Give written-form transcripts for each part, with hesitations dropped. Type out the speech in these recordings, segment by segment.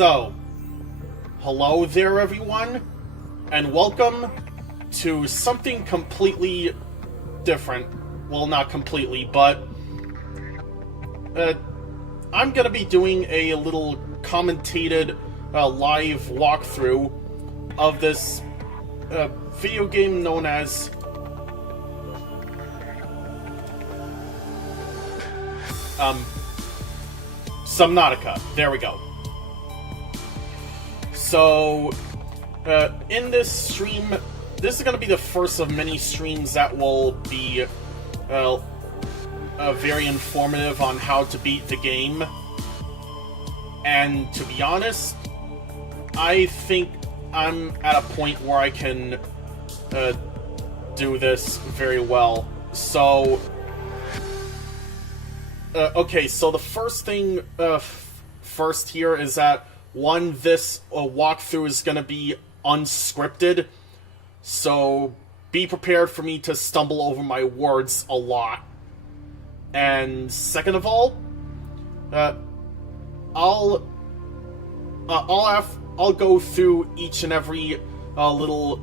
So, hello there everyone, and welcome to something completely different. Well, not completely, but I'm gonna be doing a little commentated live walkthrough of this video game known as Subnautica. There we go. So, in this stream, this is going to be the first of many streams that will be very informative on how to beat the game. And to be honest, I think I'm at a point where I can do this very well. So, okay, so the first thing first here is that, one, this walkthrough is going to be unscripted, so be prepared for me to stumble over my words a lot. And second of all, I'll go through each and every little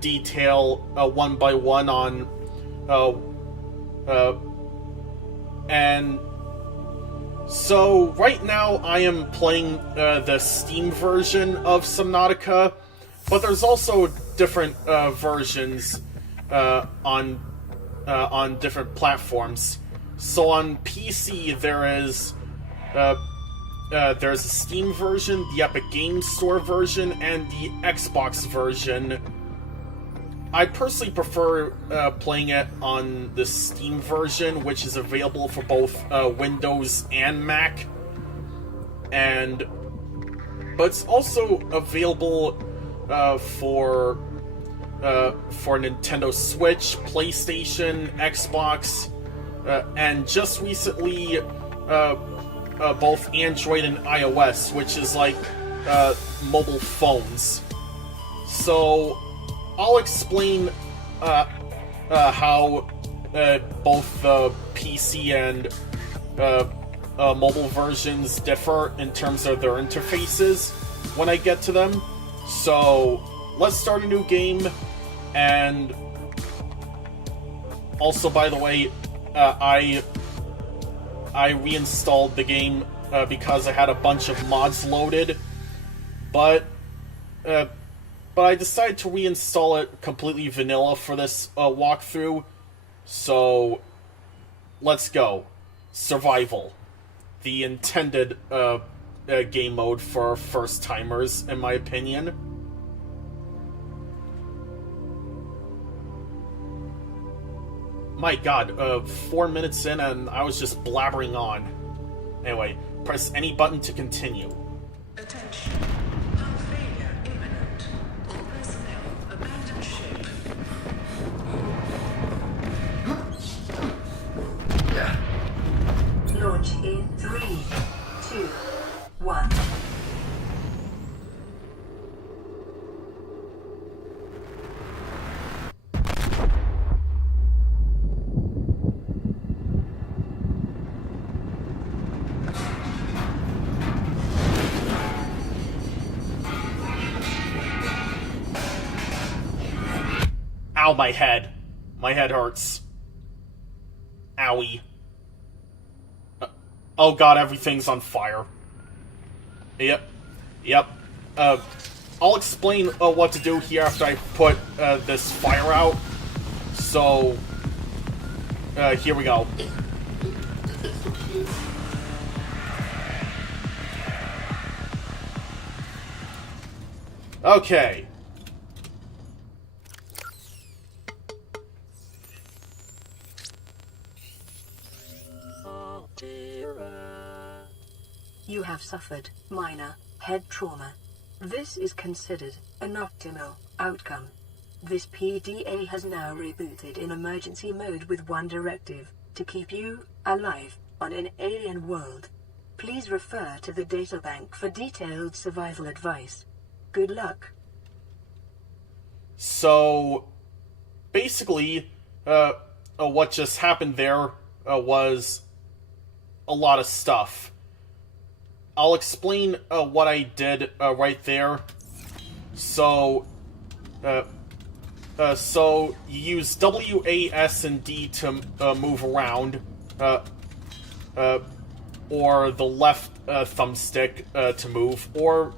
detail one by one on and so right now I am playing the Steam version of Subnautica, but there's also different versions on different platforms. So on PC there's a Steam version, the Epic Games Store version, and the Xbox version. I personally prefer playing it on the Steam version, which is available for both Windows and Mac, but it's also available for Nintendo Switch, PlayStation, Xbox, and just recently both Android and iOS, which is like mobile phones. So I'll explain how both the PC and mobile versions differ in terms of their interfaces when I get to them. So let's start a new game. And also, by the way, I reinstalled the game because I had a bunch of mods loaded, but I decided to reinstall it completely vanilla for this walkthrough. So, let's go. Survival. The intended game mode for first-timers, in my opinion. My god, 4 minutes in and I was just blabbering on. Anyway, press any button to continue. Attention. Launch in 3, 2, 1. Ow, my head. My head hurts. Owie. Oh god, everything's on fire. Yep. I'll explain what to do here after I put this fire out. So, here we go. Okay. You have suffered minor head trauma. This is considered an optimal outcome. This PDA has now rebooted in emergency mode with one directive: to keep you alive on an alien world. Please refer to the databank for detailed survival advice. Good luck. So, basically, what just happened there was a lot of stuff. I'll explain what I did right there. So, so you use W, A, S, and D to move around, or the left thumbstick to move, or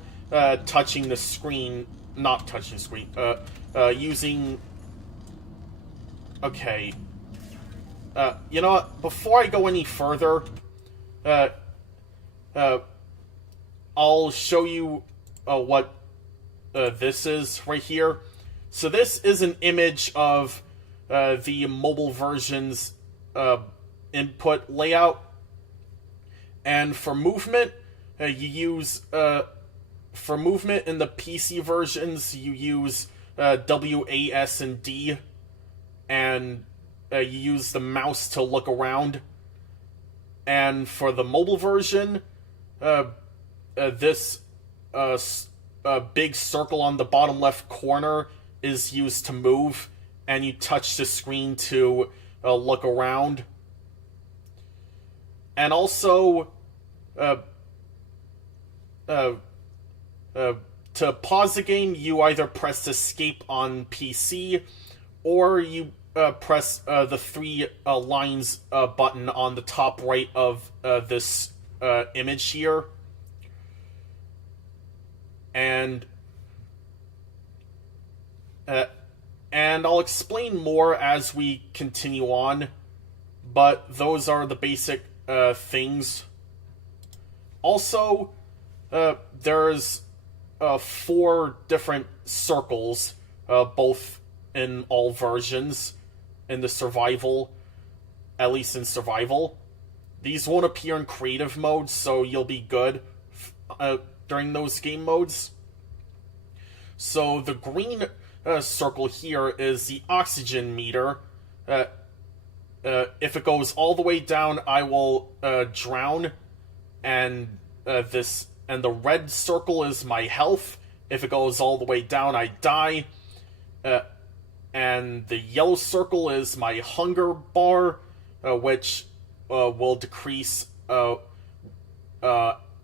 touching the screen, not touching the screen, using... Okay. You know what? Before I go any further, I'll show you what this is right here. So this is an image of the mobile version's input layout. And for movement, you use... for movement in the PC versions, you use W, A, S, and D. And you use the mouse to look around. And for the mobile version, this big circle on the bottom left corner is used to move, and you touch the screen to look around. And also, to pause the game, you either press escape on PC, or you press the three lines button on the top right of this image here. And I'll explain more as we continue on, but those are the basic things. Also, there's 4 different circles, both in all versions, in the survival, at least in survival. These won't appear in creative mode, so you'll be good during those game modes. So the green circle here is the oxygen meter. If it goes all the way down, I will drown, and the red circle is my health. If it goes all the way down, I die. And the yellow circle is my hunger bar, which will decrease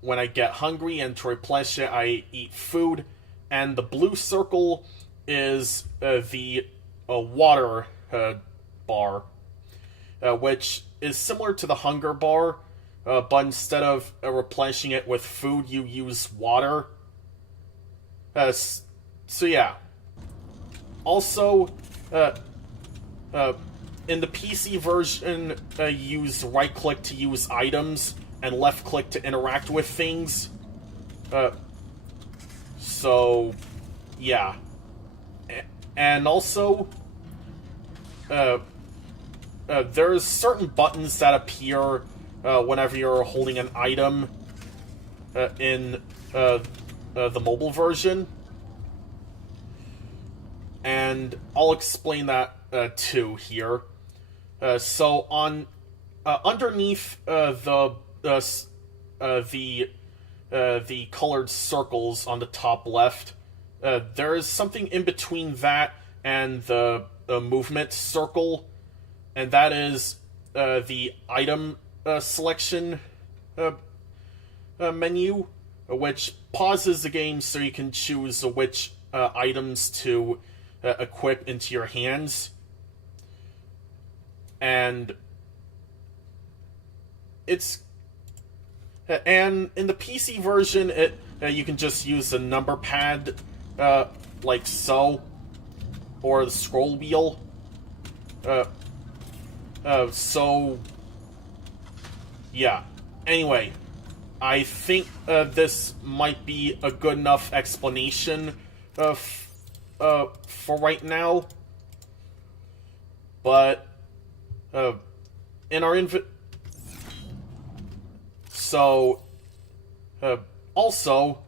when I get hungry, and to replenish it, I eat food. And the blue circle is the water bar, which is similar to the hunger bar, but instead of replenishing it with food, you use water. So yeah. Also, in the PC version, use right-click to use items, and left-click to interact with things. So, yeah. And also, there's certain buttons that appear whenever you're holding an item in the mobile version. And I'll explain that too here. So on underneath the colored circles on the top left, there is something in between that and the movement circle, and that is the item selection menu, which pauses the game so you can choose which items to equip into your hands. And in the PC version, you can just use the number pad like so, or the scroll wheel. So yeah. Anyway, I think this might be a good enough explanation for right now. But in our also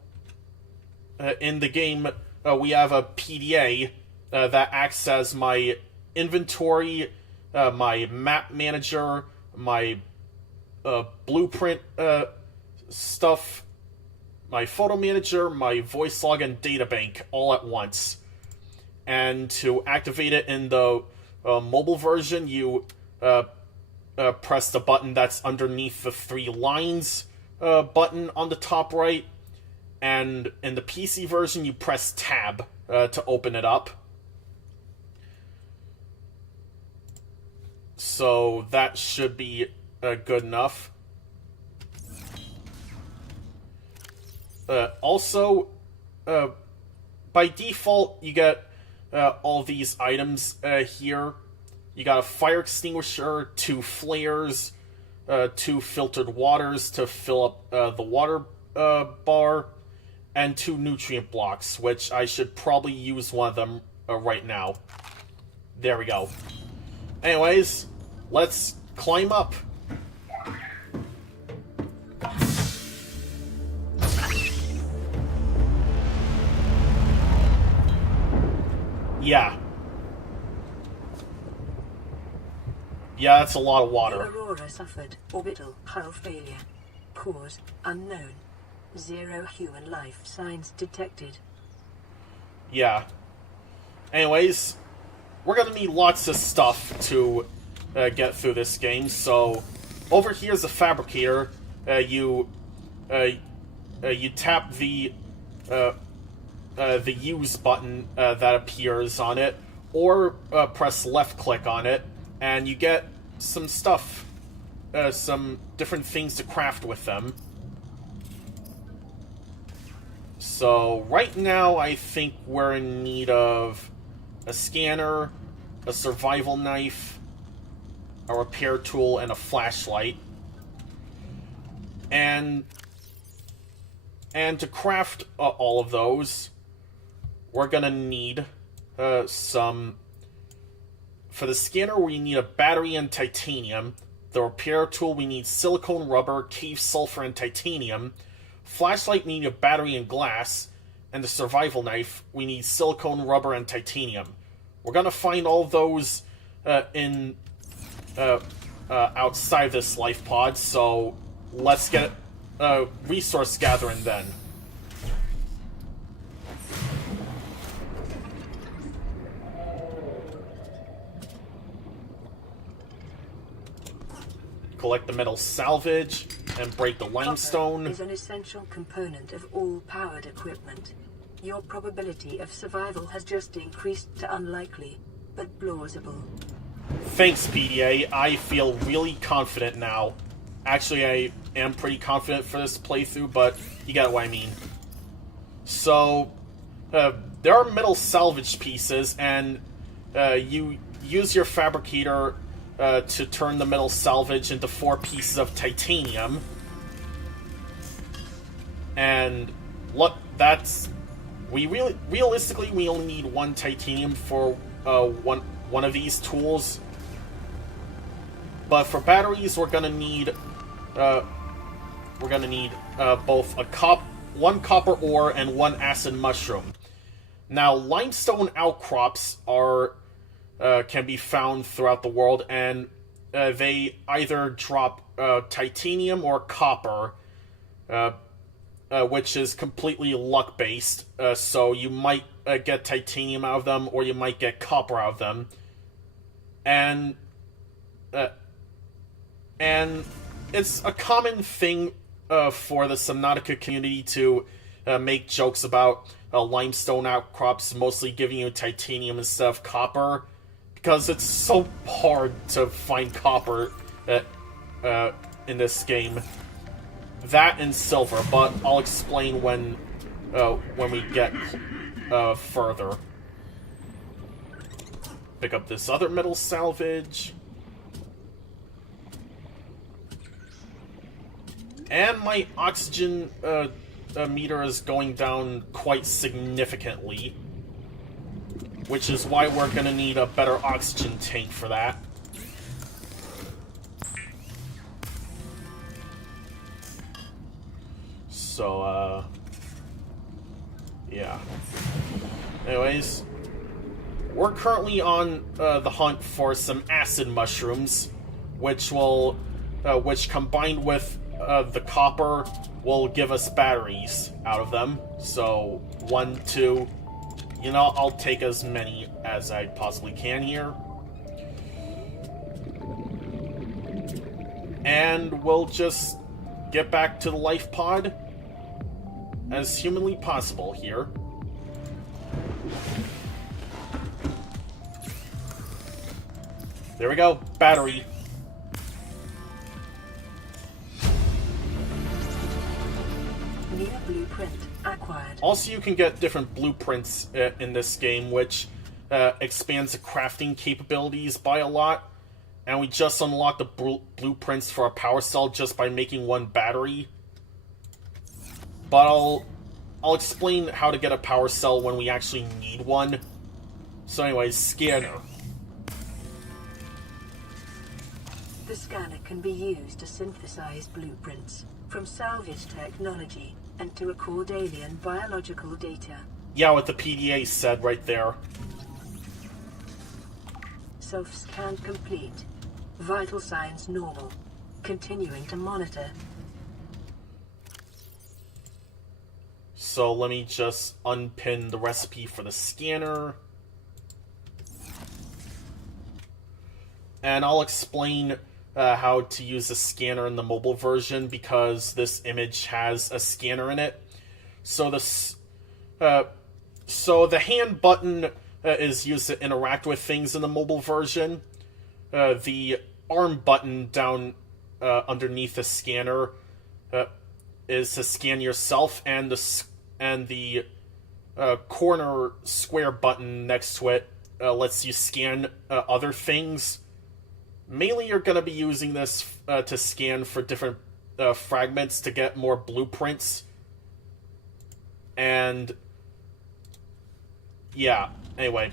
in the game we have a PDA that acts as my inventory, my map manager, my blueprint stuff, my photo manager, my voice log, and databank all at once. And to activate it in the mobile version, you press the button that's underneath the 3 lines button on the top right, and in the PC version you press tab to open it up. So that should be good enough. Also, by default, you get all these items here. You got a fire extinguisher, 2 flares, 2 filtered waters to fill up the water bar, and 2 nutrient blocks, which I should probably use one of them right now. There we go. Anyways, let's climb up. Yeah. Yeah, that's a lot of water. Aurora suffered orbital hull failure. Cause unknown. 0 human life signs detected. Yeah. Anyways, we're gonna need lots of stuff to get through this game. So, over here's the fabricator. You tap the use button that appears on it, or press left click on it, and you get some stuff, some different things to craft with them. So right now I think we're in need of a scanner, a survival knife, a repair tool, and a flashlight. And to craft all of those, we're gonna need some... For the scanner, we need a battery and titanium. The repair tool, we need silicone, rubber, cave sulfur, and titanium. Flashlight, we need a battery and glass. And the survival knife, we need silicone, rubber, and titanium. We're gonna find all those outside this life pod, so let's get resource gathering then. Collect the metal salvage and break the limestone. Copper is an essential component of all powered equipment. Your probability of survival has just increased to unlikely, but plausible. Thanks, PDA. I feel really confident now. Actually, I am pretty confident for this playthrough, but you get what I mean. So, there are metal salvage pieces, and you use your fabricator to turn the metal salvage into 4 pieces of titanium. And look, that's... realistically, we only need 1 titanium for one of these tools. But for batteries, we're gonna need both one copper ore and 1 acid mushroom. Now, limestone outcrops are can be found throughout the world, and they either drop titanium or copper, which is completely luck-based. So you might get titanium out of them, or you might get copper out of them. And it's a common thing for the Subnautica community to make jokes about limestone outcrops mostly giving you titanium instead of copper, because it's so hard to find copper in this game. That and silver, but I'll explain when we get further. Pick up this other metal salvage. And my oxygen meter is going down quite significantly, which is why we're gonna need a better oxygen tank for that. So, yeah. Anyways, we're currently on the hunt for some acid mushrooms, which combined with the copper will give us batteries out of them. So 1, 2, you know, I'll take as many as I possibly can here. And we'll just get back to the life pod as humanly possible here. There we go. Battery. New blueprint acquired. Also, you can get different blueprints in this game, which expands the crafting capabilities by a lot. And we just unlocked the blueprints for a power cell just by making one battery. But I'll explain how to get a power cell when we actually need one. So anyways, scanner. The scanner can be used to synthesize blueprints from salvage technology and to record alien biological data. Yeah, what the PDA said right there. Self-scan complete. Vital signs normal. Continuing to monitor. So let me just unpin the recipe for the scanner. And I'll explain how to use the scanner in the mobile version because this image has a scanner in it. So the hand button is used to interact with things in the mobile version. The arm button down underneath the scanner is to scan yourself, and the corner square button next to it lets you scan other things. Mainly, you're going to be using this to scan for different fragments to get more blueprints. And yeah, anyway.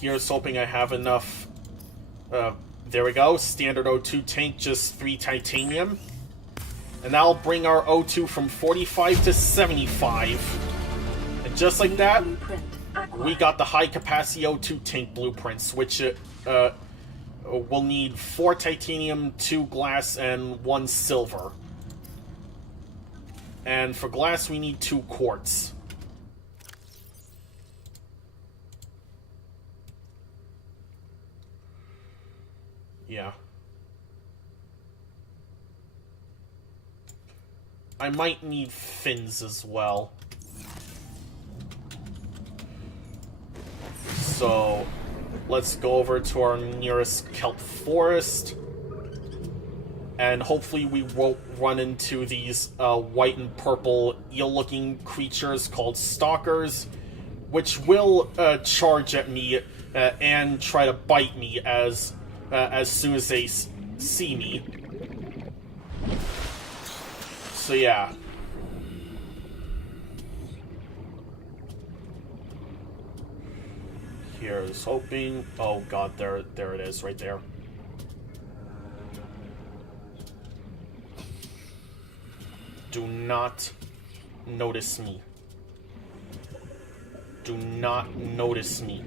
Here's hoping I have enough. There we go. Standard O2 tank, just 3 titanium. And that'll bring our O2 from 45 to 75. And just like that, we got the high-capacity O2 tank blueprints, which we'll need 4 titanium, 2 glass, and 1 silver. And for glass, we need 2 quartz. Yeah. I might need fins as well. So let's go over to our nearest kelp forest. And hopefully we won't run into these white and purple eel-looking creatures called stalkers, which will charge at me and try to bite me as soon as they see me. So yeah. Here's hoping. Oh god, there it is, right there. Do not notice me. Do not notice me,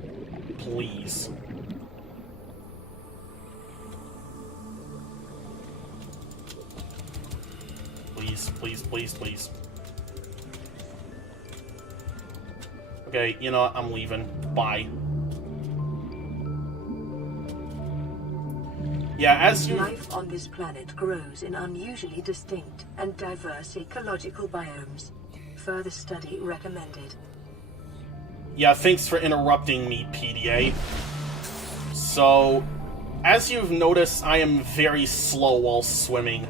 please. Please, please, please, please. Okay, you know what? I'm leaving. Bye. Yeah, as you... Life on this planet grows in unusually distinct and diverse ecological biomes. Further study recommended. Yeah, thanks for interrupting me, PDA. So, as you've noticed, I am very slow while swimming.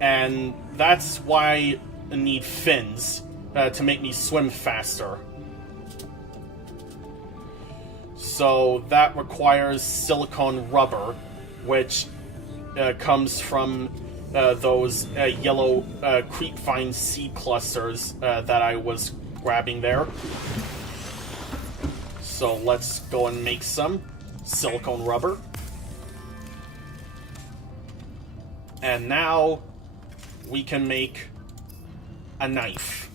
And that's why I need fins, to make me swim faster. So that requires silicone rubber, which comes from those yellow creepvine seed clusters that I was grabbing there. So let's go and make some silicone rubber. And now we can make a knife.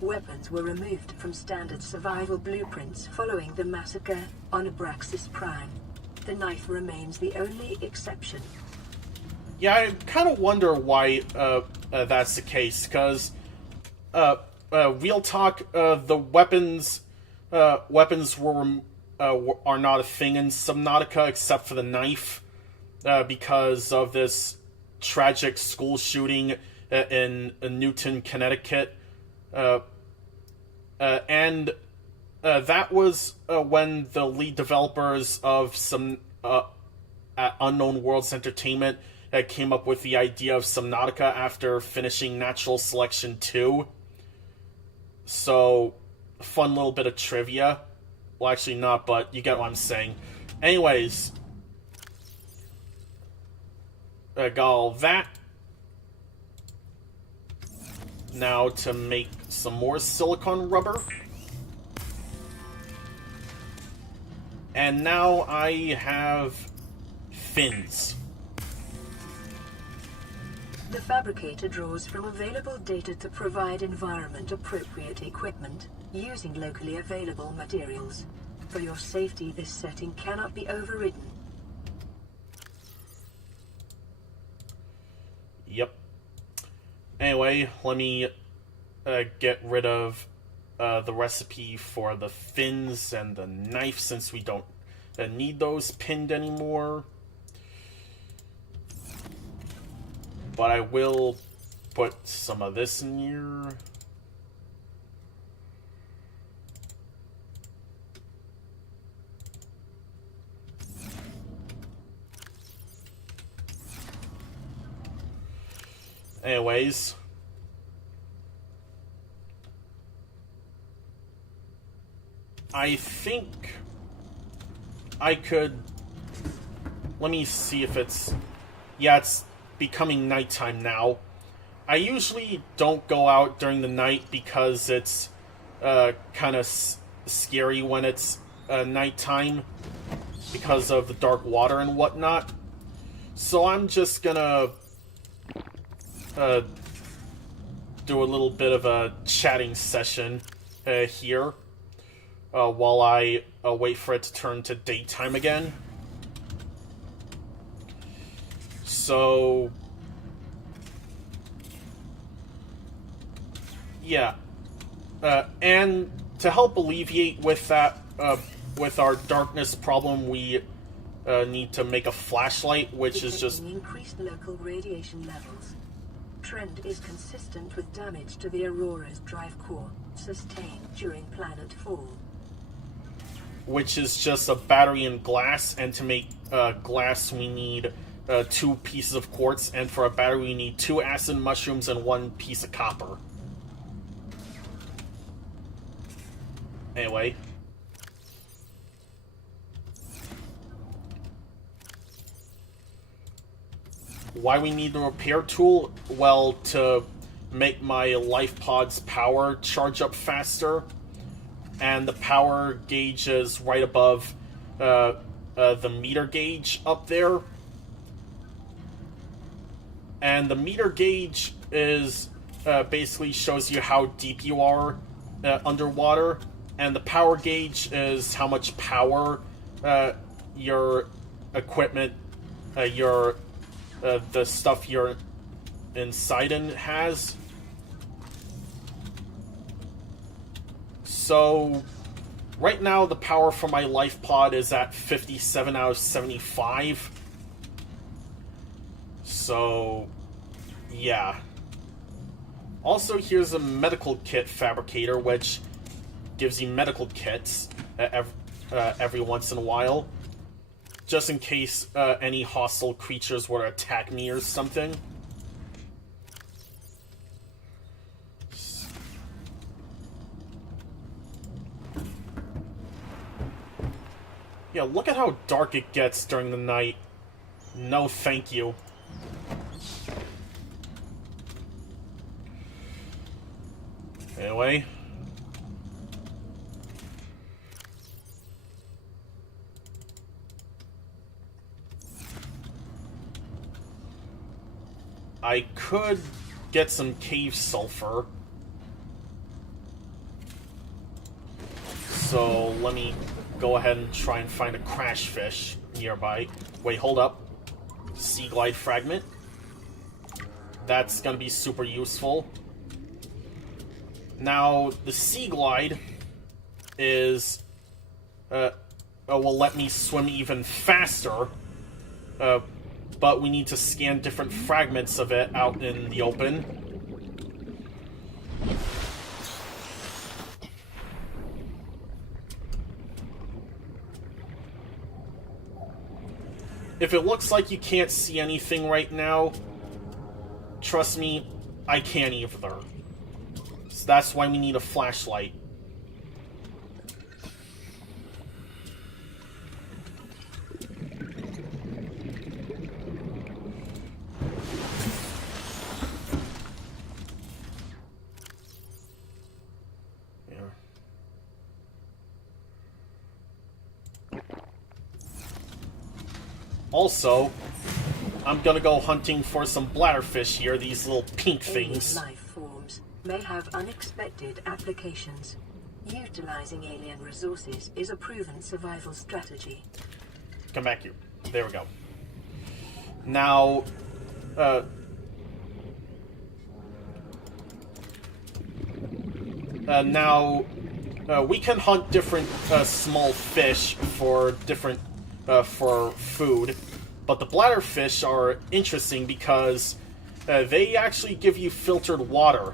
Weapons were removed from standard survival blueprints following the massacre on Abraxas Prime. The knife remains the only exception. Yeah, I kind of wonder why that's the case, because real talk, the weapons are not a thing in Subnautica except for the knife. because of this tragic school shooting in Newton, Connecticut. And that was when the lead developers of some at Unknown Worlds Entertainment came up with the idea of Subnautica after finishing Natural Selection 2. So, fun little bit of trivia. Well, actually not, but you get what I'm saying. Anyways, got all that. Now to make some more silicone rubber. And now I have fins. The fabricator draws from available data to provide environment-appropriate equipment, using locally available materials. For your safety, this setting cannot be overridden. Yep. Anyway, let me get rid of the recipe for the fins and the knife, since we don't need those pinned anymore. But I will put some of this in here. Anyways. I think I could... Let me see if it's... Yeah, it's becoming nighttime now. I usually don't go out during the night because it's kind of scary when it's nighttime because of the dark water and whatnot. So I'm just gonna do a little bit of a chatting session here while I wait for it to turn to daytime again. So, yeah, and to help alleviate with that, with our darkness problem, we need to make a flashlight, which is just increased local radiation levels. Trend is consistent with damage to the Aurora's drive core sustained during planet fall. Which is just a battery and glass, and to make glass we need 2 pieces of quartz, and for a battery we need 2 acid mushrooms and 1 piece of copper. Anyway. Why we need the repair tool? Well, to make my life pod's power charge up faster. And the power gauge is right above the meter gauge up there. And the meter gauge is basically shows you how deep you are underwater, and the power gauge is how much power your equipment, the stuff you're inside in has. So right now the power for my life pod is at 57 out of 75. So, yeah. Also, here's a medical kit fabricator, which gives you medical kits every once in a while, just in case any hostile creatures were to attack me or something. Yeah, look at how dark it gets during the night. No, thank you. Anyway. I could get some cave sulfur. So let me go ahead and try and find a crash fish nearby. Wait, hold up. Sea glide fragment. That's gonna be super useful. Now, the sea glide is will let me swim even faster but we need to scan different fragments of it out in the open. If it looks like you can't see anything right now, trust me, I can't either. So that's why we need a flashlight. Also, I'm gonna go hunting for some bladderfish here, these little pink things. Alien life forms may have unexpected applications. Utilizing alien resources is a proven survival strategy. Come back here. There we go. Now, we can hunt different small fish for different for food, but the bladderfish are interesting because they actually give you filtered water,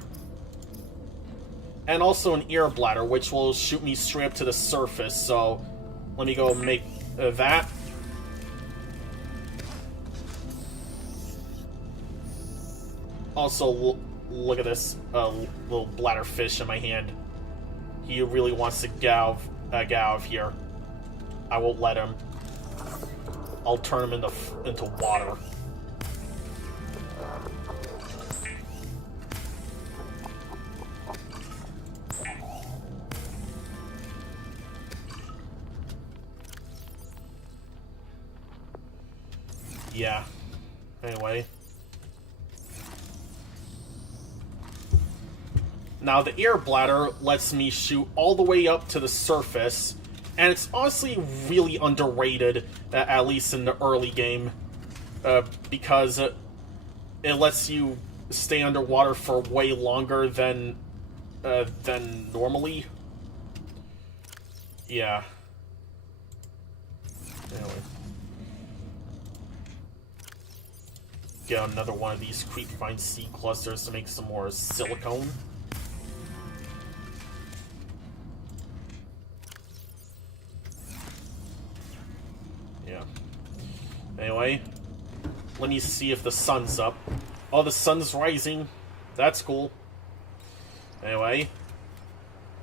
and also an air bladder, which will shoot me straight up to the surface. So let me go make that. Also, look at this little bladderfish in my hand. He really wants to get out of here. I won't let him. I'll turn him into water. Yeah. Anyway. Now, the air bladder lets me shoot all the way up to the surface, and it's honestly really underrated, at least in the early game, because it lets you stay underwater for way longer than normally. Yeah. Anyway. Get another one of these creepvine seed clusters to make some more silicone. Yeah. Anyway, let me see if the sun's up. Oh, the sun's rising. That's cool. Anyway,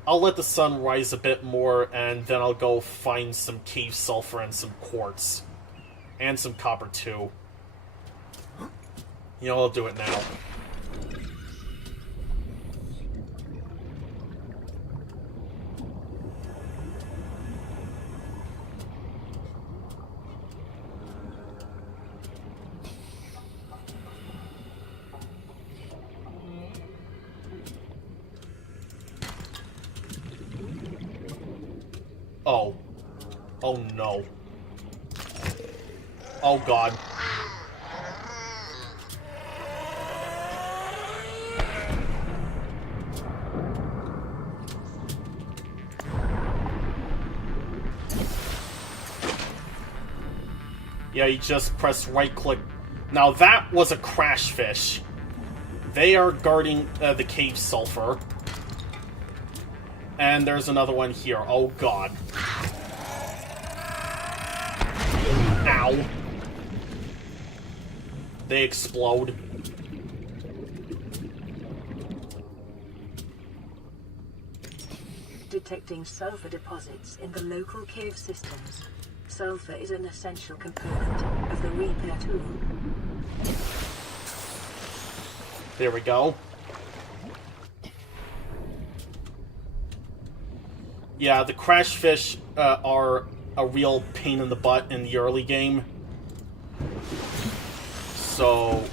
I'll let the sun rise a bit more, and then I'll go find some cave sulfur and some quartz. And some copper, too. You know, I'll do it now. Oh. Oh no. Oh god. Yeah, you just press right click. Now that was a crash fish. They are guarding the cave sulfur. And there's another one here. Oh god. Ow. They explode. Detecting sulfur deposits in the local cave systems. Sulfur is an essential component of the repair tool. There we go. Yeah, the crash fish are a real pain in the butt in the early game. So,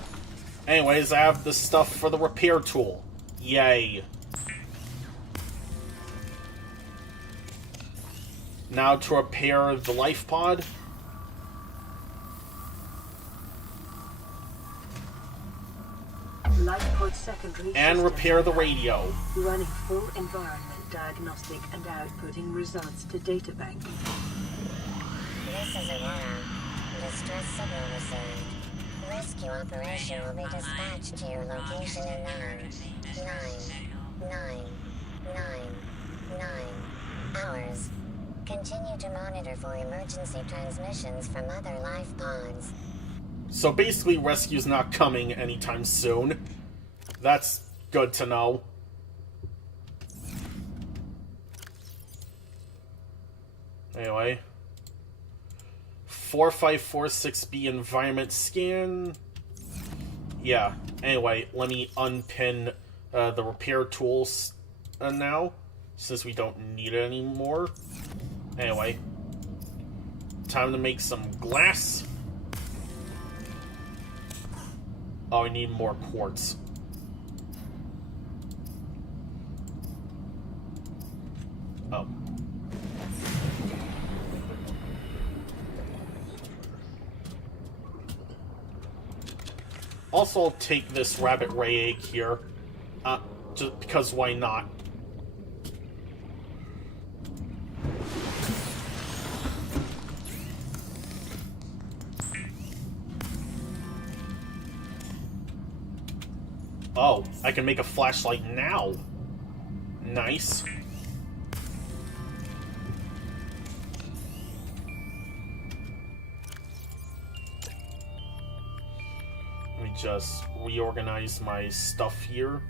anyways, I have the stuff for the repair tool. Yay. Now to repair the life pod. Life pod secondary And systems repair the radio. running full environment diagnostic and outputting results to databank. This is Aurora. Distress signal received. Rescue operation will be dispatched to your location in 9 hours. Continue to monitor for emergency transmissions from other life pods. So basically, rescue's not coming anytime soon. That's good to know. Anyway. 4546B environment scan. Yeah, anyway, let me unpin the repair tools now, since we don't need it anymore. Anyway. Time to make some glass. Oh, I need more quartz. Oh. Also, I'll take this rabbit ray egg here. Just because why not? Oh, I can make a flashlight now. Nice. Let me just reorganize my stuff here.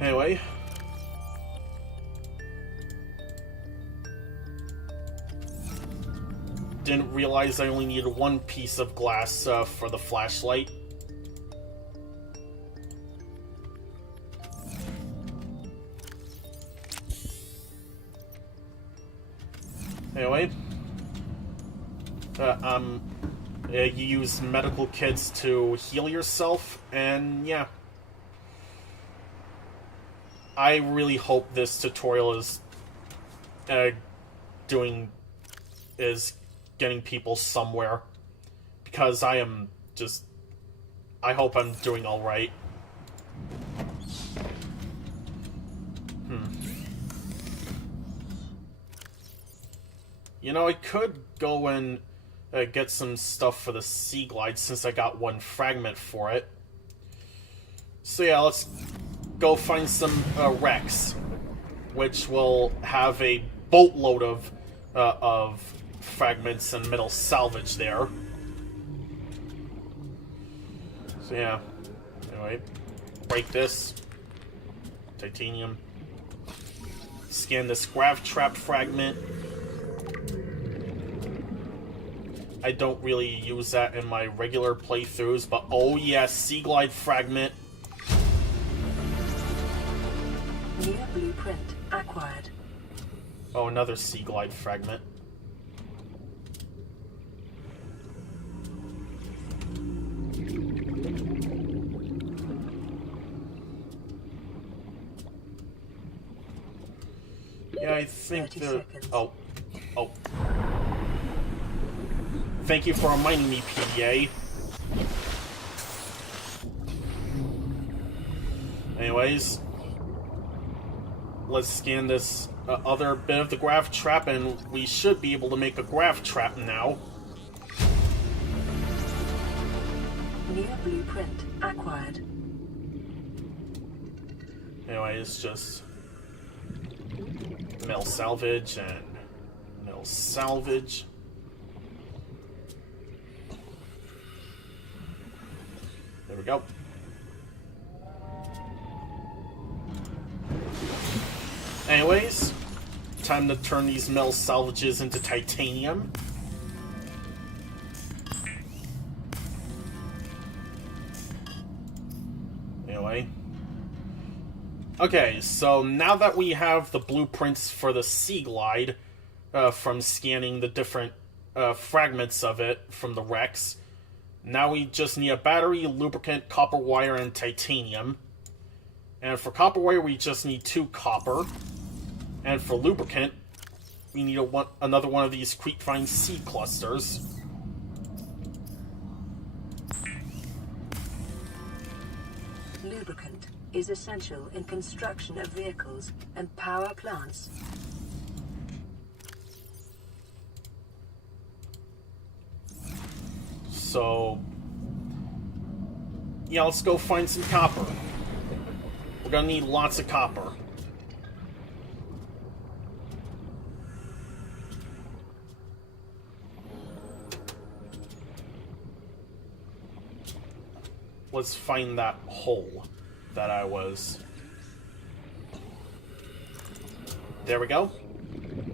Anyway. Didn't realize I only needed one piece of glass for the flashlight. Anyway. You use medical kits to heal yourself, and yeah. I really hope this tutorial is getting people somewhere, because I hope I'm doing alright. You know, I could go and get some stuff for the Sea Glide, since I got one fragment for it. So yeah, let's go find some wrecks, which will have a boatload of fragments and metal salvage there. So yeah, anyway, break this. Titanium. Scan this grav trap fragment. I don't really use that in my regular playthroughs, but oh yes, Sea Glide fragment. New blueprint acquired. Oh, another Sea Glide fragment. Yeah, I think the... Oh. Thank you for reminding me, PDA. Anyways, let's scan this other bit of the grav trap, and we should be able to make a grav trap now. New blueprint acquired. Anyways, just metal salvage and metal salvage. There we go. Anyways, time to turn these metal salvages into titanium. Anyway. Okay, so now that we have the blueprints for the Sea Glide, from scanning the different fragments of it from the wrecks, now we just need a battery, lubricant, copper wire, and titanium. And for copper wire, we just need 2 copper. And for lubricant, we need another one of these creepvine seed clusters. lubricant is essential in construction of vehicles and power plants. So, yeah, let's go find some copper. We're gonna need lots of copper. Let's find that hole that I was. There we go.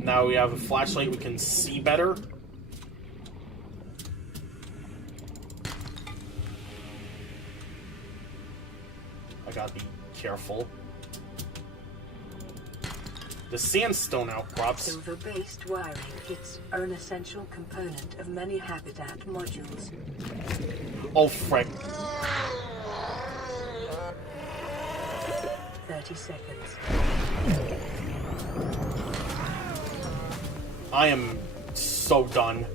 Now we have a flashlight, we can see better. I gotta be careful. The sandstone outcrops. Silver-based wiring kits are an essential component of many habitat modules. Oh, frick. 30 seconds. I am so done.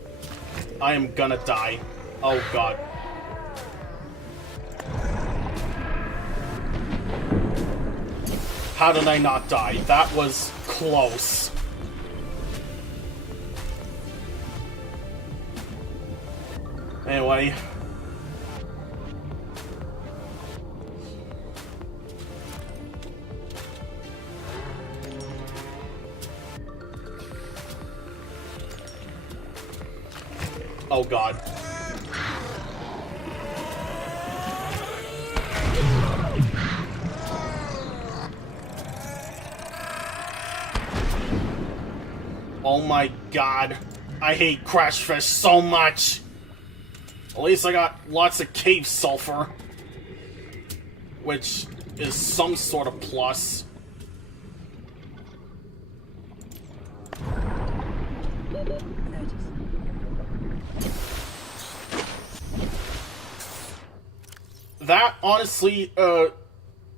I am gonna die. Oh, God. How did I not die? That was close. Anyway. Oh, God. Oh my God. I hate crash fish so much. At least I got lots of cave sulfur, which is some sort of plus. That honestly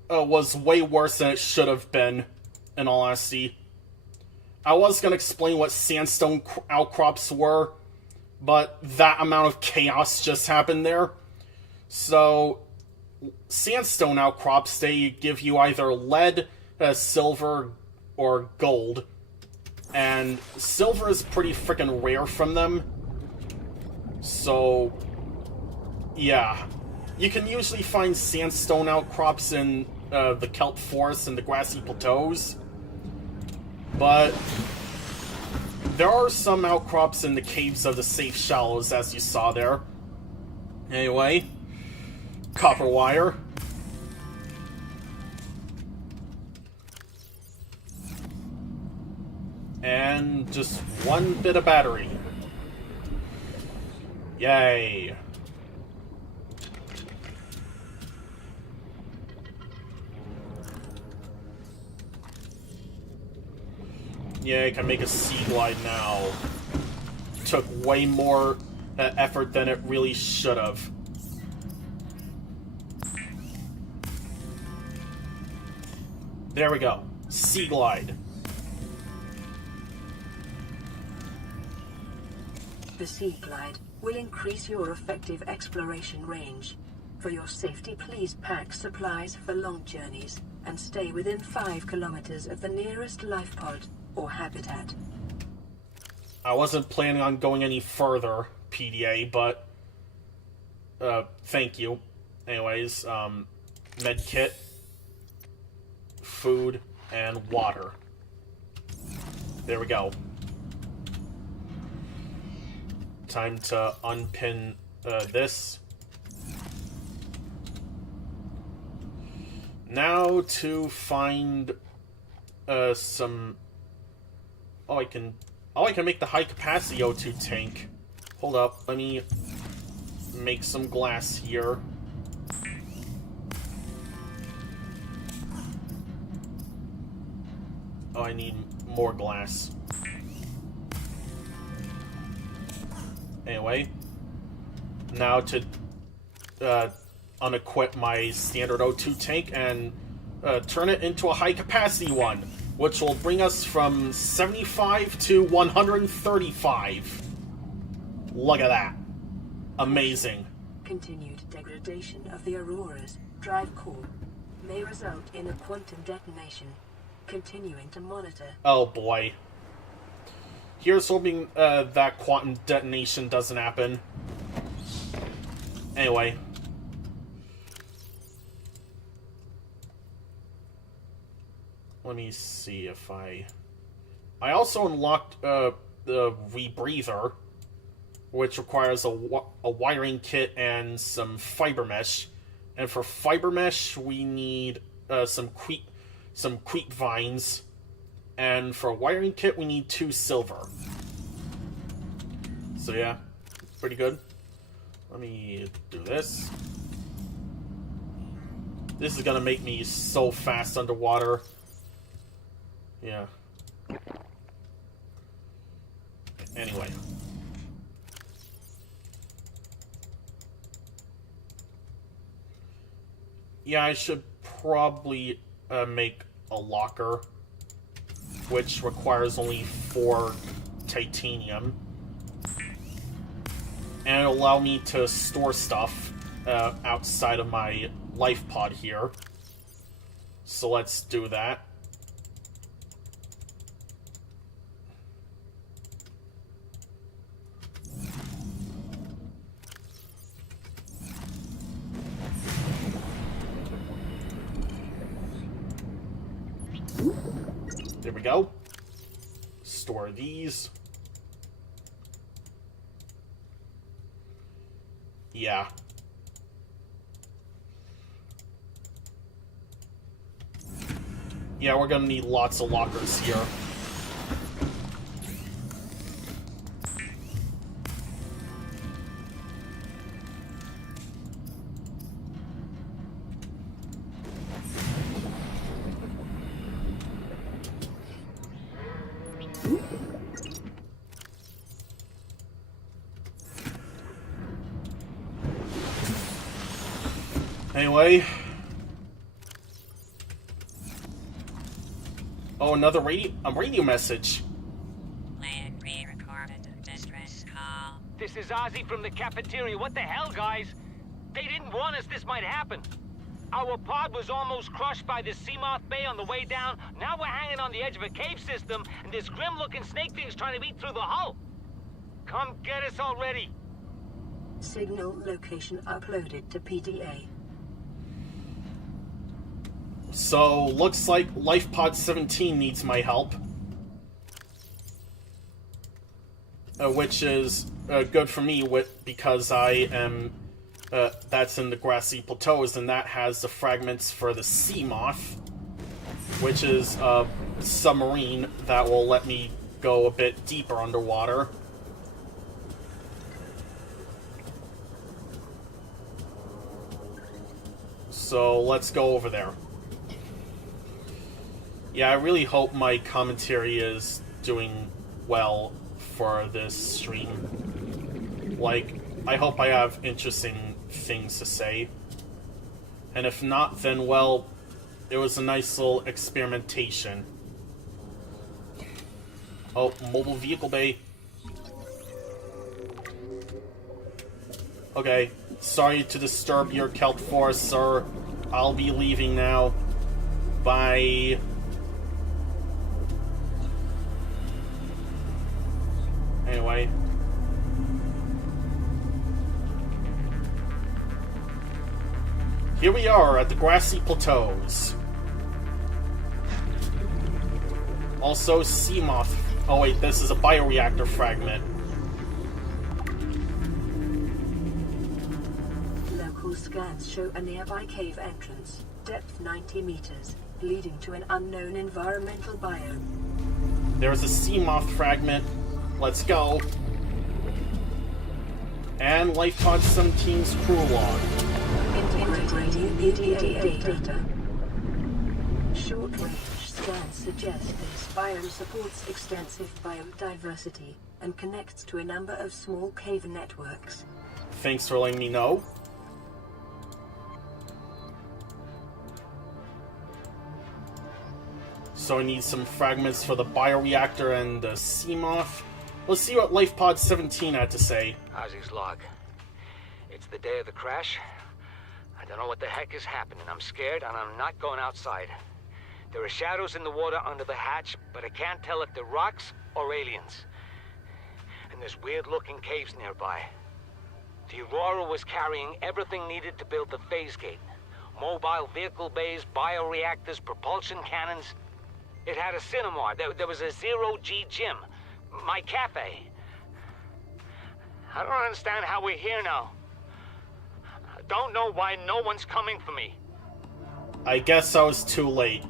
was way worse than it should have been, in all honesty. I was going to explain what sandstone outcrops were, but that amount of chaos just happened there. So, sandstone outcrops, they give you either lead, silver, or gold. And silver is pretty freaking rare from them. So, yeah. You can usually find sandstone outcrops in the kelp forests and the grassy plateaus. But there are some outcrops in the caves of the safe shallows, as you saw there. Anyway, copper wire. And just one bit of battery. Yay. Yeah, I can make a sea glide now. Took way more effort than it really should have. There we go. Sea glide. The Sea Glide will increase your effective exploration range. For your safety, please pack supplies for long journeys and stay within 5 kilometers of the nearest life pod or habitat. I wasn't planning on going any further, PDA, but thank you. Anyways, med kit, food, and water. There we go. Time to unpin this. Now to find some... Oh, I can make the high-capacity O2 tank. Hold up, let me make some glass here. Oh, I need more glass. Anyway, now to unequip my standard O2 tank and turn it into a high-capacity one, which will bring us from 75 to 135. Look at that. Amazing. Continued degradation of the Aurora's drive core may result in a quantum detonation. Continuing to monitor. Oh boy. Here's hoping that quantum detonation doesn't happen. Anyway. Let me see if I also unlocked the rebreather, which requires a wiring kit and some fiber mesh. And for fiber mesh, we need some creep vines. And for a wiring kit, we need 2 silver. So yeah, pretty good. Let me do this. This is gonna make me so fast underwater. Yeah. Anyway. Yeah, I should probably make a locker, which requires only 4 titanium. And it'll allow me to store stuff outside of my life pod here. So let's do that. There we go. Store these. Yeah. Yeah, we're gonna need lots of lockers here. Anyway. Oh, another radio message. Land re-recorded distress call. This is Ozzy from the cafeteria. What the hell, guys? They didn't warn us this might happen. Our pod was almost crushed by this Seamoth Bay on the way down. Now we're hanging on the edge of a cave system, and this grim-looking snake thing's trying to eat through the hull. Come get us already. Signal location uploaded to PDA. So, looks like Life Pod 17 needs my help. Which is good for me because I am... that's in the grassy plateaus, and that has the fragments for the Seamoth, which is a submarine that will let me go a bit deeper underwater. So, let's go over there. Yeah, I really hope my commentary is doing well for this stream. Like, I hope I have interesting things to say. And if not, then, well, it was a nice little experimentation. Oh, mobile vehicle bay. Okay, sorry to disturb your Kelt force, sir. I'll be leaving now. Bye. Anyway. Here we are at the grassy plateaus. Also, Seamoth. Oh wait, this is a bioreactor fragment. Local scans show a nearby cave entrance, depth 90 meters, leading to an unknown environmental biome. There's a Seamoth fragment. Let's go. And Life Pod 17's crew log. Integrating PDA data. Short-range scans suggest this biome supports extensive biodiversity and connects to a number of small cave networks. Thanks for letting me know. So I need some fragments for the bioreactor and the Seamoth. Let's see what Life Pod 17 had to say. Ozzy's log. It's the day of the crash. I don't know what the heck is happening. I'm scared and I'm not going outside. There are shadows in the water under the hatch, but I can't tell if they're rocks or aliens. And there's weird-looking caves nearby. The Aurora was carrying everything needed to build the phase gate. Mobile vehicle bays, bioreactors, propulsion cannons. It had a cinema. There was a zero-G gym. My cafe. I don't understand how we're here now. I don't know why no one's coming for me. I guess I was too late.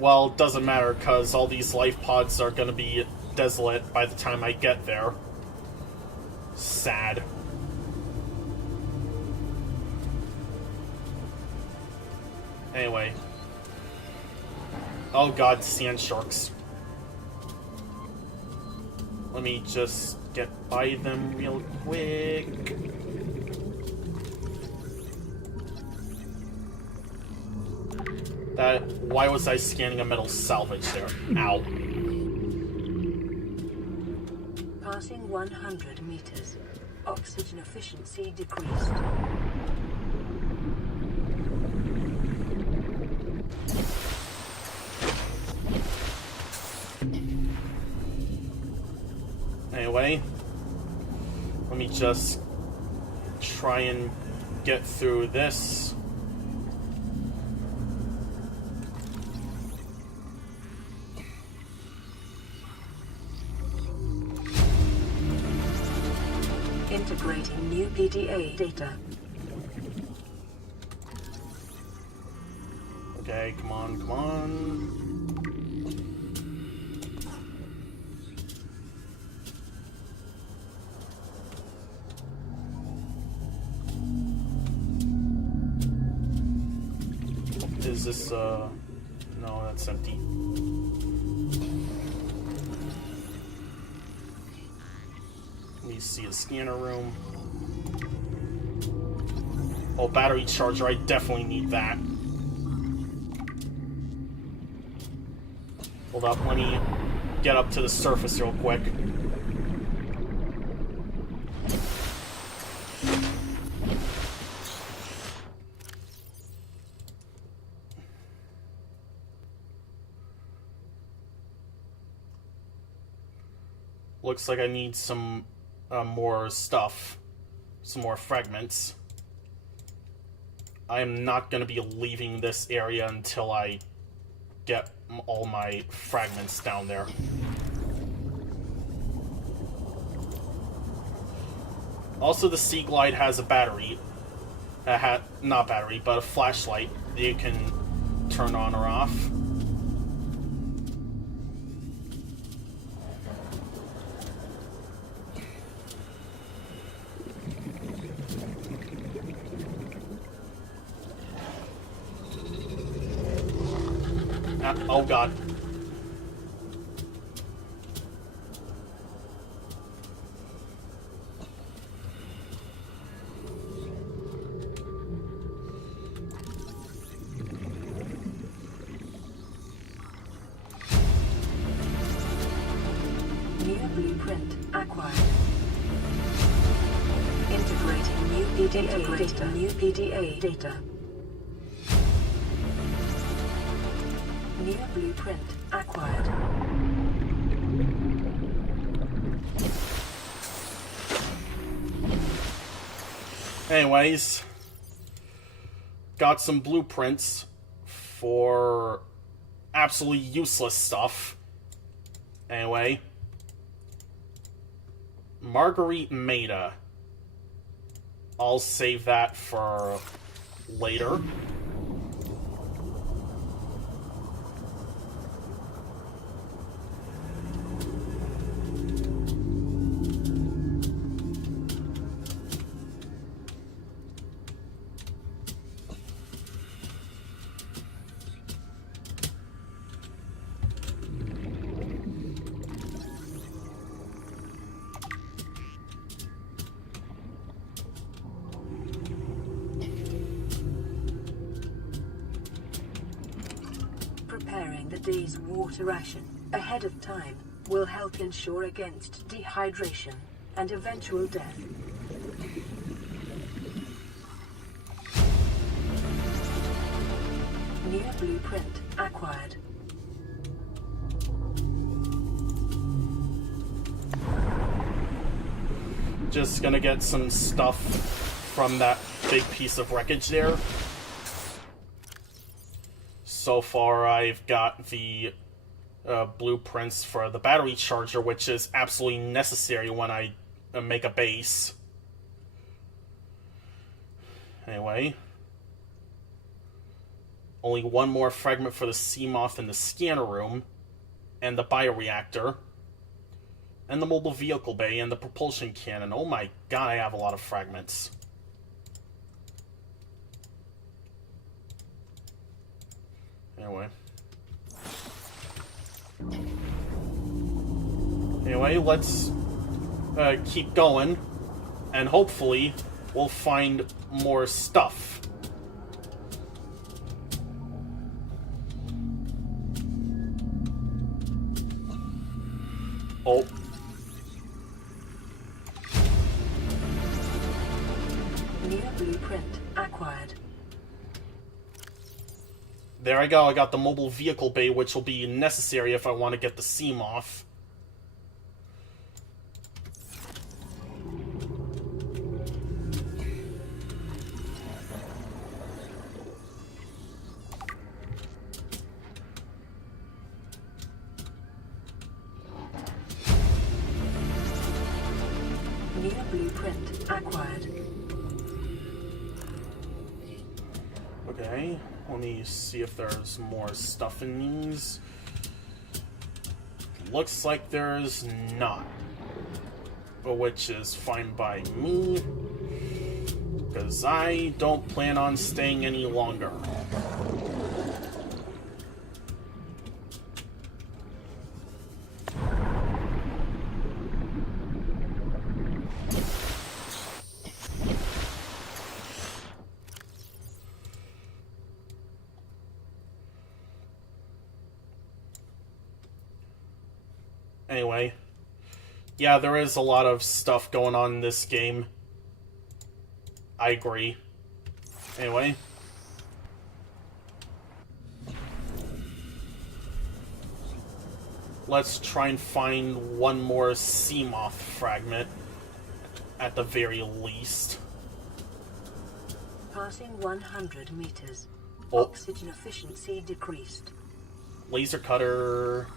Well, it doesn't matter, because all these life pods are gonna be desolate by the time I get there. Sad. Anyway. Oh god, sand sharks. Let me just get by them real quick. Why was I scanning a metal salvage there? Ow. Passing 100 meters. Oxygen efficiency decreased. Anyway, let me just try and get through this. Integrating new PDA data. Okay, come on, come on. Is this, no, that's empty. Let me see a scanner room. Oh, battery charger, I definitely need that. Hold up, let me get up to the surface real quick. Looks like I need some more stuff. Some more fragments. I am not going to be leaving this area until I get all my fragments down there. Also, the Sea Glide has a battery. Not battery, but a flashlight that you can turn on or off. Oh god. New blueprint acquired. Integrating new PDA data. New PDA data. New blueprint acquired. Anyways, got some blueprints for absolutely useless stuff. Anyway, Marguerite Maida. I'll save that for later. Preparing the day's water ration ahead of time will help ensure against dehydration and eventual death. blueprint acquired. Just gonna get some stuff from that big piece of wreckage there. So far, I've got the blueprints for the battery charger, which is absolutely necessary when I make a base. Anyway. Only one more fragment for the Seamoth in the scanner room, and the bioreactor, and the mobile vehicle bay, and the propulsion cannon. Oh my god, I have a lot of fragments. Anyway, let's keep going, and hopefully we'll find more stuff. Oh. New blueprint acquired. There I go, I got the mobile vehicle bay, which will be necessary if I want to get the Seamoth. New blueprint acquired. Okay, let me see if there's more stuff in these. Looks like there's not. Which is fine by me, because I don't plan on staying any longer. Anyway, yeah, there is a lot of stuff going on in this game. I agree. Anyway. Let's try and find one more Seamoth fragment, at the very least. Passing 100 meters. Oh. Oxygen efficiency decreased. Laser cutter.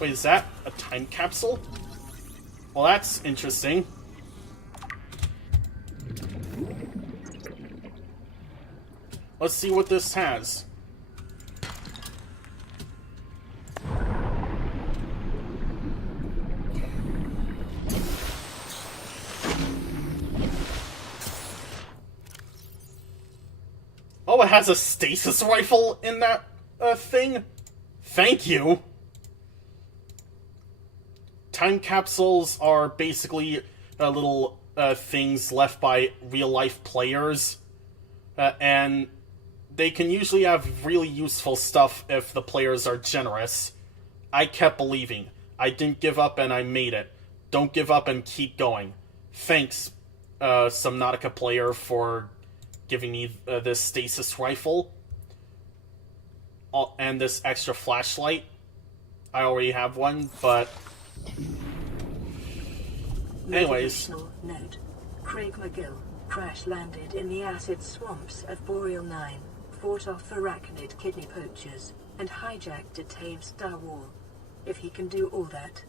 Wait, is that a time capsule? Well, that's interesting. Let's see what this has. Oh, it has a stasis rifle in that thing? Thank you. Time capsules are basically little things left by real-life players, and they can usually have really useful stuff if the players are generous. I kept believing. I didn't give up and I made it. Don't give up and keep going. Thanks, Subnautica player, for giving me this stasis rifle and this extra flashlight. I already have one, but... Anyways. Note. Craig McGill crash-landed in the acid swamps of Boreal 9, fought off arachnid kidney poachers, and hijacked a tame Star Wars. If he can do all that,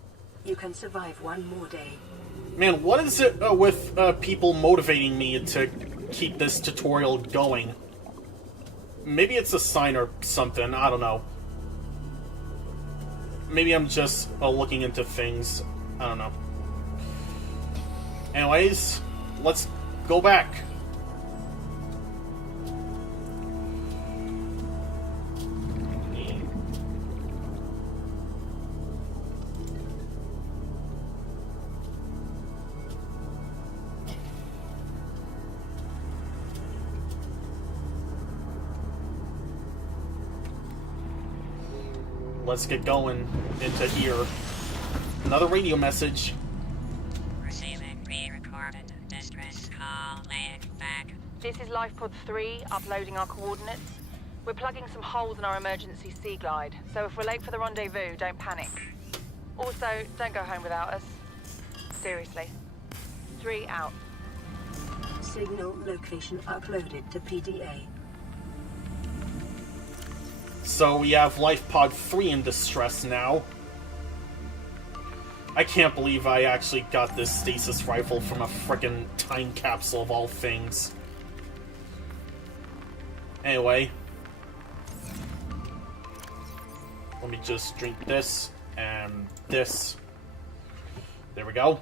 you can survive one more day. Man, what is it with people motivating me to keep this tutorial going? Maybe it's a sign or something, I don't know. Maybe I'm just looking into things, I don't know. Anyways, let's go back. Let's get going into here. Another radio message. Receiving pre-recorded distress call. Laying back. This is LifePod 3, uploading our coordinates. We're plugging some holes in our emergency sea glide, so if we're late for the rendezvous, don't panic. Also, don't go home without us. Seriously. 3 out. Signal location uploaded to PDA. So we have LifePod 3 in distress now. I can't believe I actually got this stasis rifle from a frickin' time capsule of all things. Anyway. Let me just drink this and this. There we go.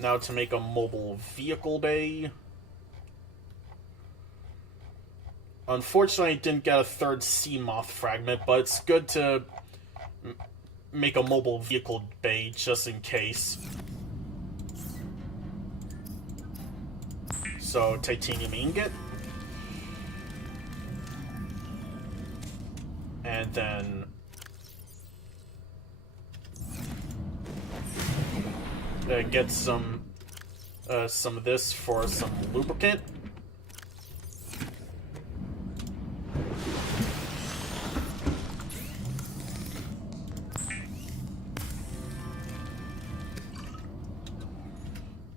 Now to make a mobile vehicle bay. Unfortunately, I didn't get a third sea moth fragment, but it's good to make a mobile vehicle bay just in case. So, titanium ingot. And then get some of this for some lubricant.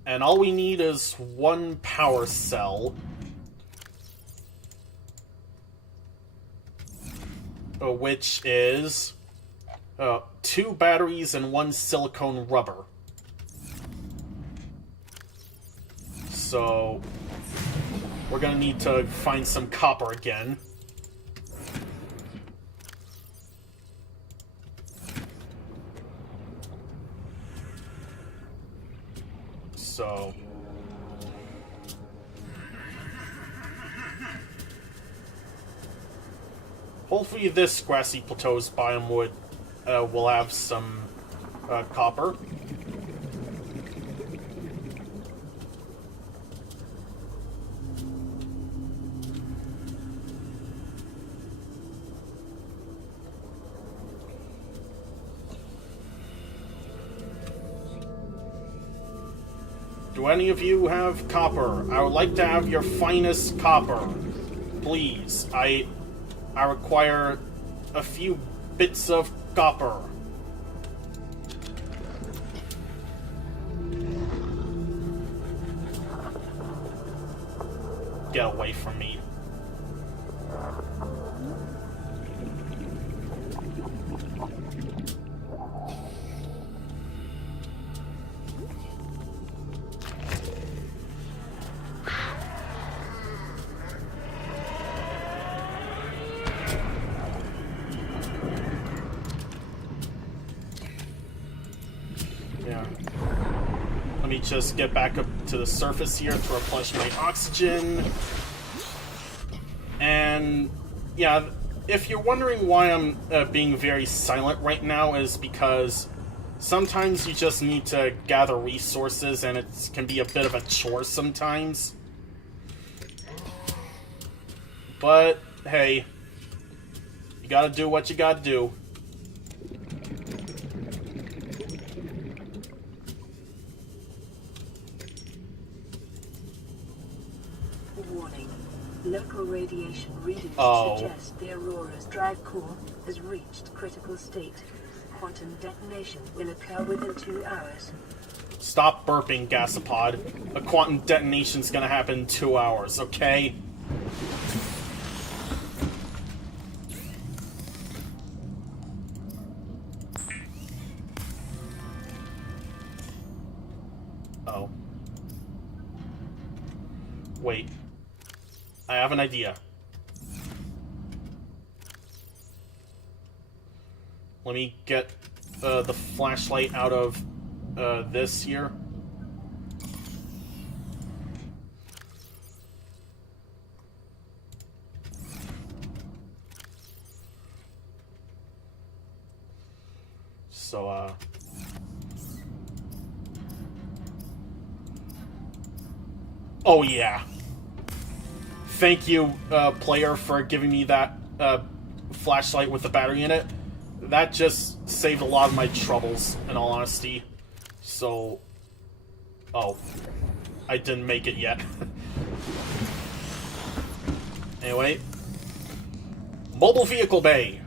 And all we need is one power cell. Which is 2 batteries and 1 silicone rubber. So we're gonna need to find some copper again. So hopefully this grassy plateau's biome will have some copper. Do any of you have copper? I would like to have your finest copper. Please. I require a few bits of copper. Get away from me. Let me just get back up to the surface here to replenish my oxygen. And yeah, if you're wondering why I'm being very silent right now, is because sometimes you just need to gather resources and it can be a bit of a chore sometimes. But hey, you gotta do what you gotta do. Warning. Local radiation readings suggest the Aurora's drive core has reached critical state. Quantum detonation will occur within 2 hours. Stop burping, Gasopod. A quantum detonation's gonna happen in 2 hours, okay? I have an idea. Let me get the flashlight out of this here. So, oh yeah. Thank you, player, for giving me that flashlight with the battery in it. That just saved a lot of my troubles, in all honesty. So... Oh. I didn't make it yet. Anyway. Mobile vehicle bay.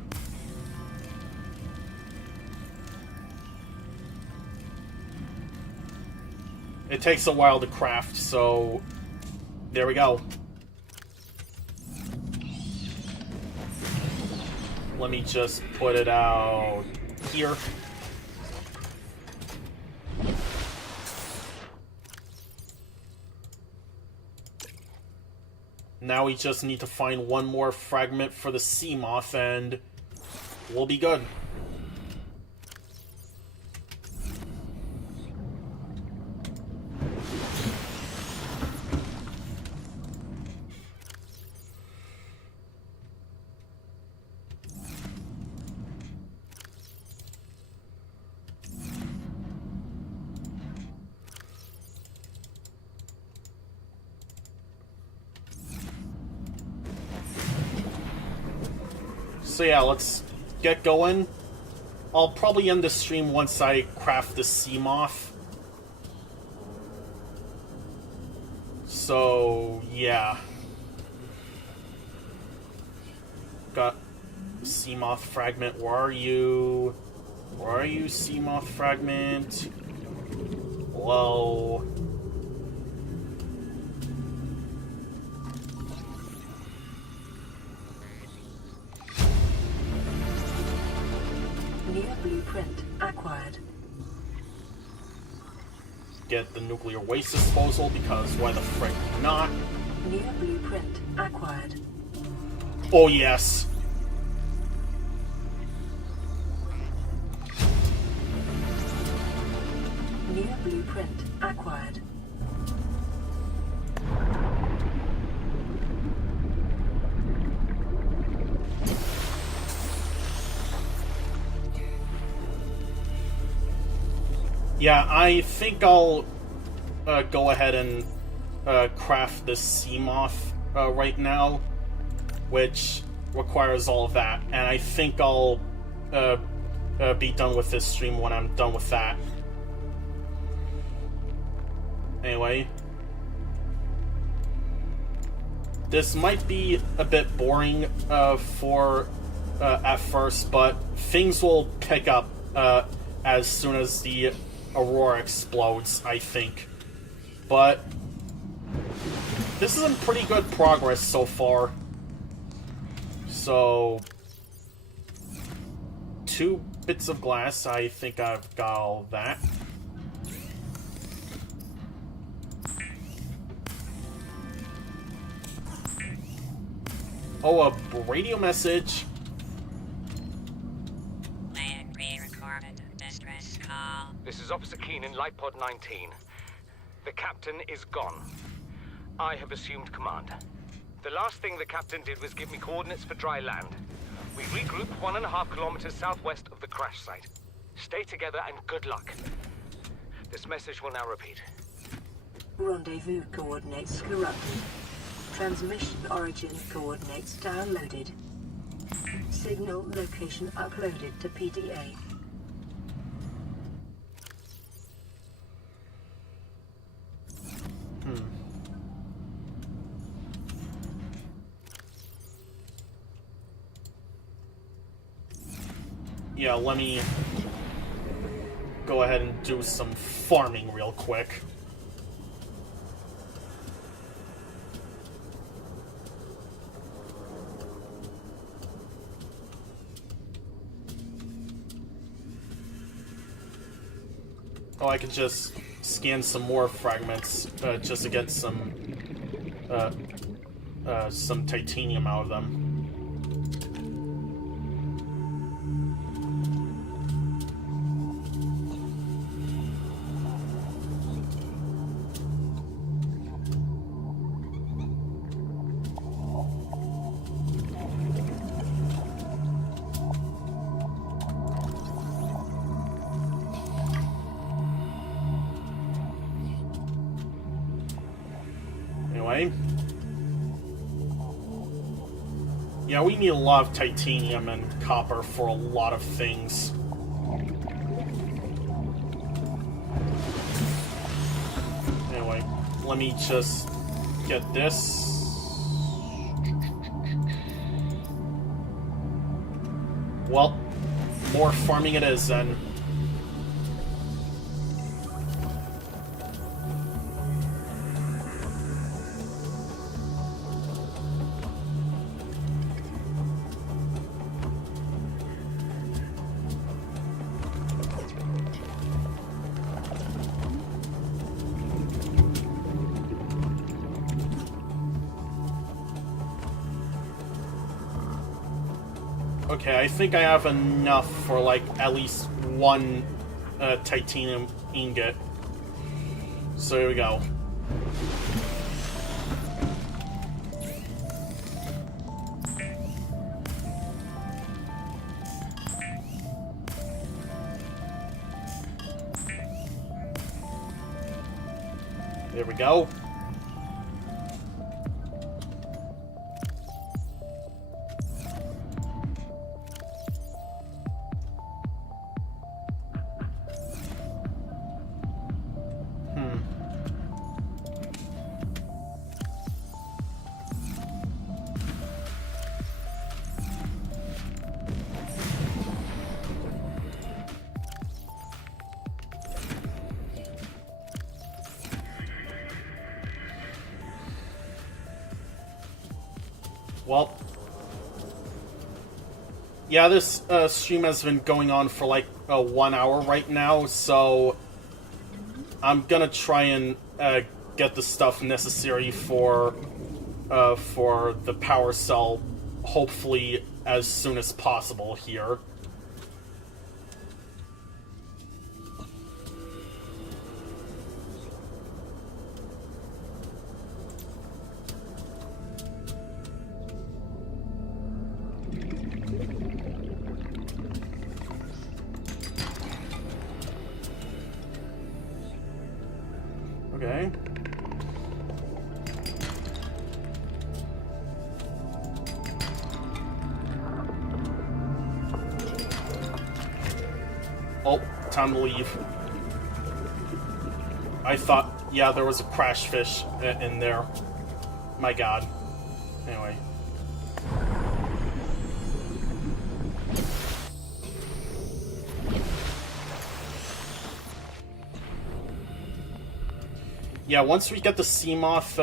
It takes a while to craft, so... There we go. Let me just put it out here. Now we just need to find one more fragment for the sea moth and we'll be good. So yeah, let's get going. I'll probably end the stream once I craft the sea moth. So yeah. Got sea moth fragment. Where are you? Where are you, sea moth fragment? Whoa. New blueprint acquired. Get the nuclear waste disposal, because why the frick not? New blueprint acquired. Oh yes. New blueprint acquired. Yeah, I think I'll go ahead and craft this sea moth right now, which requires all of that, and I think I'll be done with this stream when I'm done with that. Anyway, this might be a bit boring for at first, but things will pick up as soon as the Aurora explodes, I think. But this is in pretty good progress so far. So 2 bits of glass, I think I've got all that. Oh, a radio message. This is Officer Keenan, Light Pod 19. The captain is gone. I have assumed command. The last thing the captain did was give me coordinates for dry land. We regroup 1.5 kilometers southwest of the crash site. Stay together and good luck. This message will now repeat. Rendezvous coordinates corrupted. Transmission origin coordinates downloaded. Signal location uploaded to PDA. Yeah, let me go ahead and do some farming real quick. Oh, I could just scan some more fragments just to get some some titanium out of them. Anyway. Yeah, we need a lot of titanium and copper for a lot of things. Anyway, let me just get this. Well, more farming it is then. Okay, I think I have enough for, like, at least one titanium ingot. So here we go. There we go. Well, yeah, this stream has been going on for like 1 hour right now, so I'm gonna try and get the stuff necessary for the power cell, hopefully as soon as possible here. Okay. Oh, time to leave. I thought, yeah, there was a crash fish in there. My god. Anyway. Yeah, once we get the Seamoth,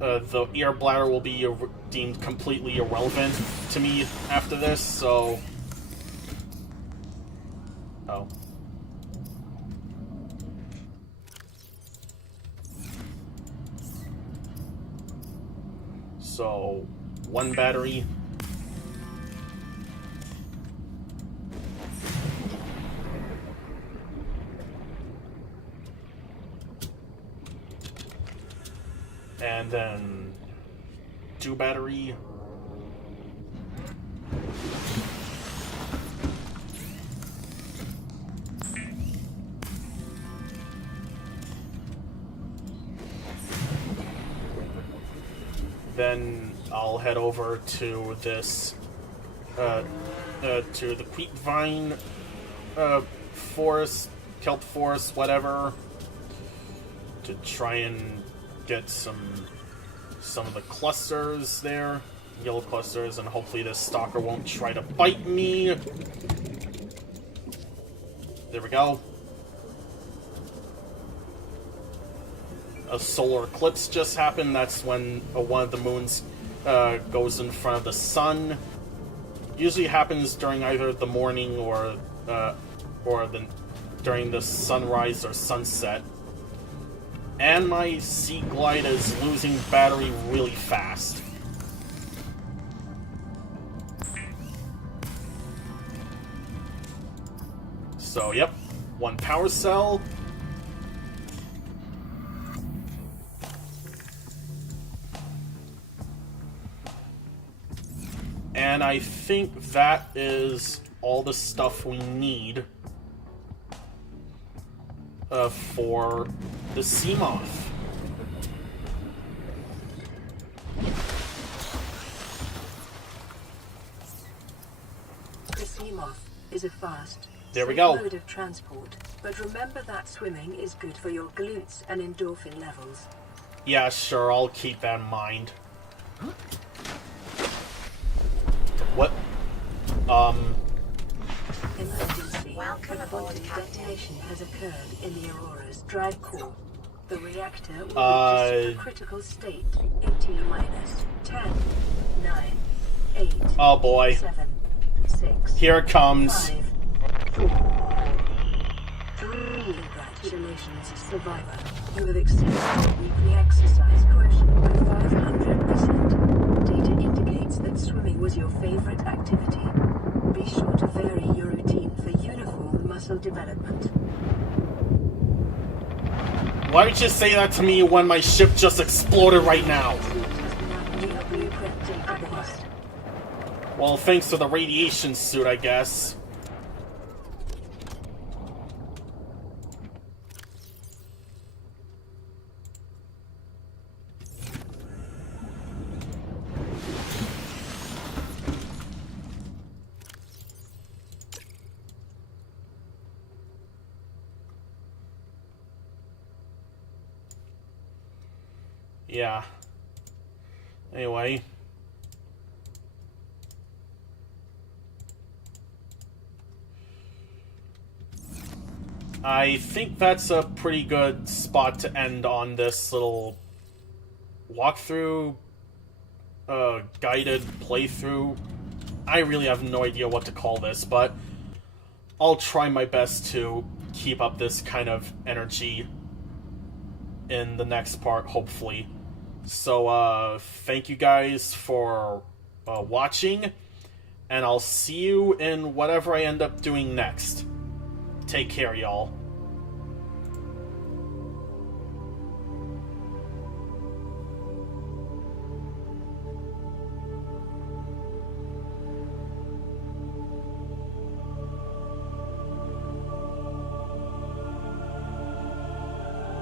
the air bladder will be deemed completely irrelevant to me after this, so... Oh. So, one battery. And then 2 battery. Then I'll head over to this, to the Creepvine forest, kelp forest, whatever, to try and get some of the clusters there, yellow clusters, and hopefully this stalker won't try to bite me. There we go. A solar eclipse just happened. That's when one of the moons goes in front of the sun. Usually happens during either the morning or during the sunrise or sunset. and my Sea Glide is losing battery really fast. So, yep, 1 power cell. And I think that is all the stuff we need for the Seamoth. The Seamoth is a fast, There we safe go. mode of transport, but remember that swimming is good for your glutes and endorphin levels. Yeah, sure, I'll keep that in mind. What? Emergency. Welcome A aboard, quantum Captain. detonation has occurred in the Aurora's drive core. The reactor will reach a critical state in T minus 10, 9, 8, Oh boy. 7, 6, Here it comes. 5, 4, 3. Congratulations, survivor. You have exceeded your weekly exercise quotient by 500%. Data indicates that swimming was your favorite activity. Be sure to vary your routine for uniform muscle development. Why did you say that to me when my ship just exploded right now? New blueprint database. Well, thanks to the radiation suit, I guess. Yeah. Anyway. I think that's a pretty good spot to end on this little walkthrough, guided playthrough. I really have no idea what to call this, but I'll try my best to keep up this kind of energy in the next part, hopefully. So, thank you guys for watching, and I'll see you in whatever I end up doing next. Take care, y'all.